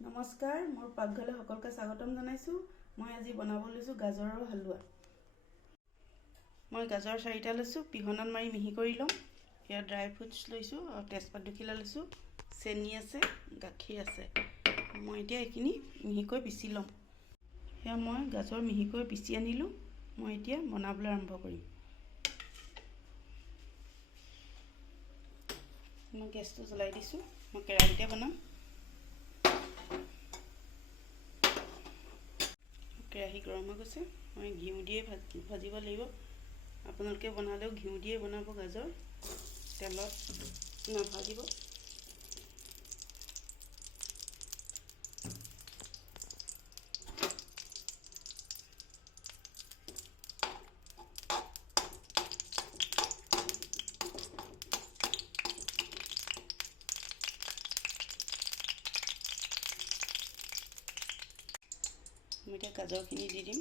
নমস্কাৰ, মোৰ পাকঘৰলৈ সকলোকে স্বাগতম জনাইছোঁ। মই আজি বনাব লৈছোঁ গাজৰৰ হালোৱা। মই গাজৰ 4টা লৈছোঁ, পিহনাত মাৰি মিহি কৰি ল'ম। ইয়াত ড্ৰাই ফ্ৰুটছ লৈছোঁ আৰু তেজপাত 2 খিলা লৈছোঁ, চেনি আছে, গাখীৰ আছে। মই এতিয়া এইখিনি মিহিকৈ পিচি ল'ম। সেয়া মই গাজৰ মিহিকৈ পিচি আনিলোঁ। মই এতিয়া বনাবলৈ আৰম্ভ কৰিম। মই গেছটো জ্বলাই দিছোঁ। মই কেৰাহীতে বনাম। কেৰাহী গৰম হৈ গৈছে। মই ঘিউ দিয়ে ভাজিব লাগিব। আপোনালোকে বনালেও ঘিউ দিয়ে বনাব। গাজৰ তেলত নাভাজিব। মই এতিয়া গাজৰখিনি দি দিম।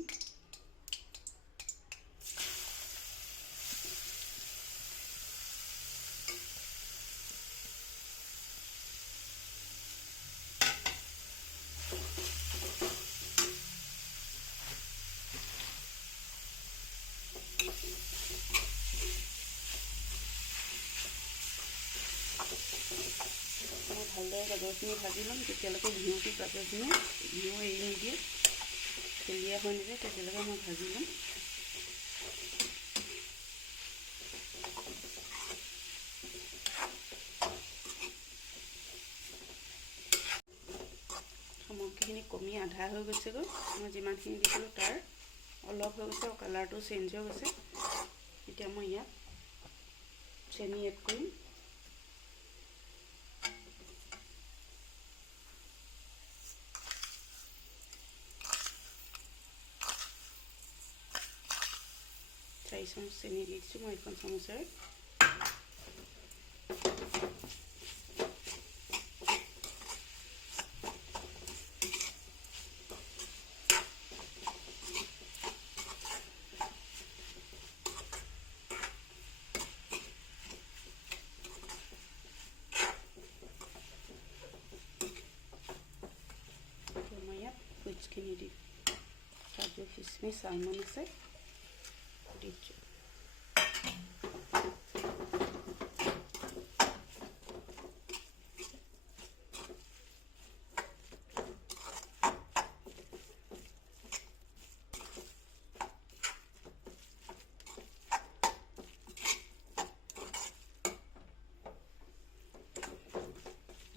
মই ভালদৰে গাজৰখিনি ভাজি ল'ম। তেতিয়ালৈকে ঘিউটো গাজৰখিনি ঘিউ এৰি নিদিয়ে, তেলীয়া হৈ নাযায়, তেতিয়ালৈকে মই ভাজি ল'ম। সামগ্ৰীখিনি কমি আধা হৈ গৈছেগৈ। মই যিমানখিনি দিছিলোঁ তাৰ অলপ হৈ গৈছে আৰু কালাৰটো চেঞ্জ হৈ গৈছে। এতিয়া মই ইয়াত চেনি এড কৰিম। চাৰি চামুচ চেনি দি দিছোঁ মই এখন চামুচেৰে। মই ইয়াত ফ্ৰুটছখিনি দিম। কাজু, কিচমিচ, আলমণ্ড আছে দিছোঁ।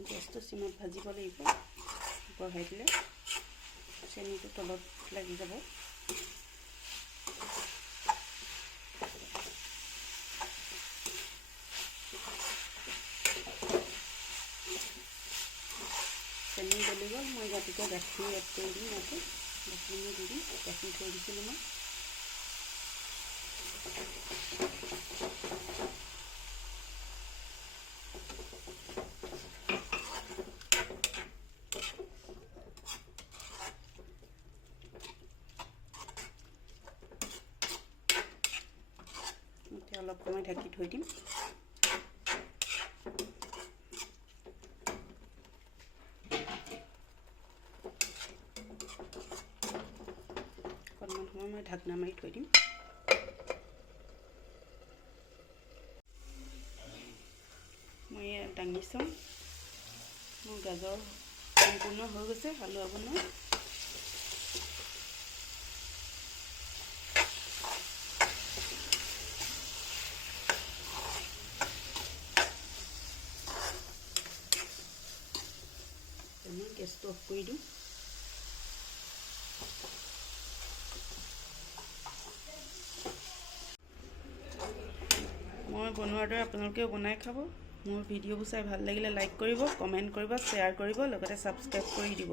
গেছটো চিমত ভাজিব লাগিব। বঢ়াই দিলে চেনিটো তলত লাগি যাব। চেনি গলি গ'ল। মই ইয়াত এতিয়া গাখীৰ এড কৰি দিম। ইয়াতে গাখীৰ দি দিম। গাখীৰ থৈ দিছিলোঁ মই। এতিয়া অলপ সময় ঢাকি থৈ দিম। অকণমান সময় মই ঢাকনা মাৰি থৈ দিম। মই দাঙি চাম। মোৰ গাজৰ সম্পূৰ্ণ হৈ গৈছে হালোৱা বনোৱা। মই গেছটো অফ কৰি দিওঁ। মই বনোৱাৰ দৰে আপোনালোকেও বনাই খাব। মোৰ ভিডিঅ'বোৰ চাই ভাল লাগিলে লাইক কৰিব, কমেণ্ট কৰিব, শ্বেয়াৰ কৰিব, লগতে ছাবস্ক্ৰাইব কৰি দিব।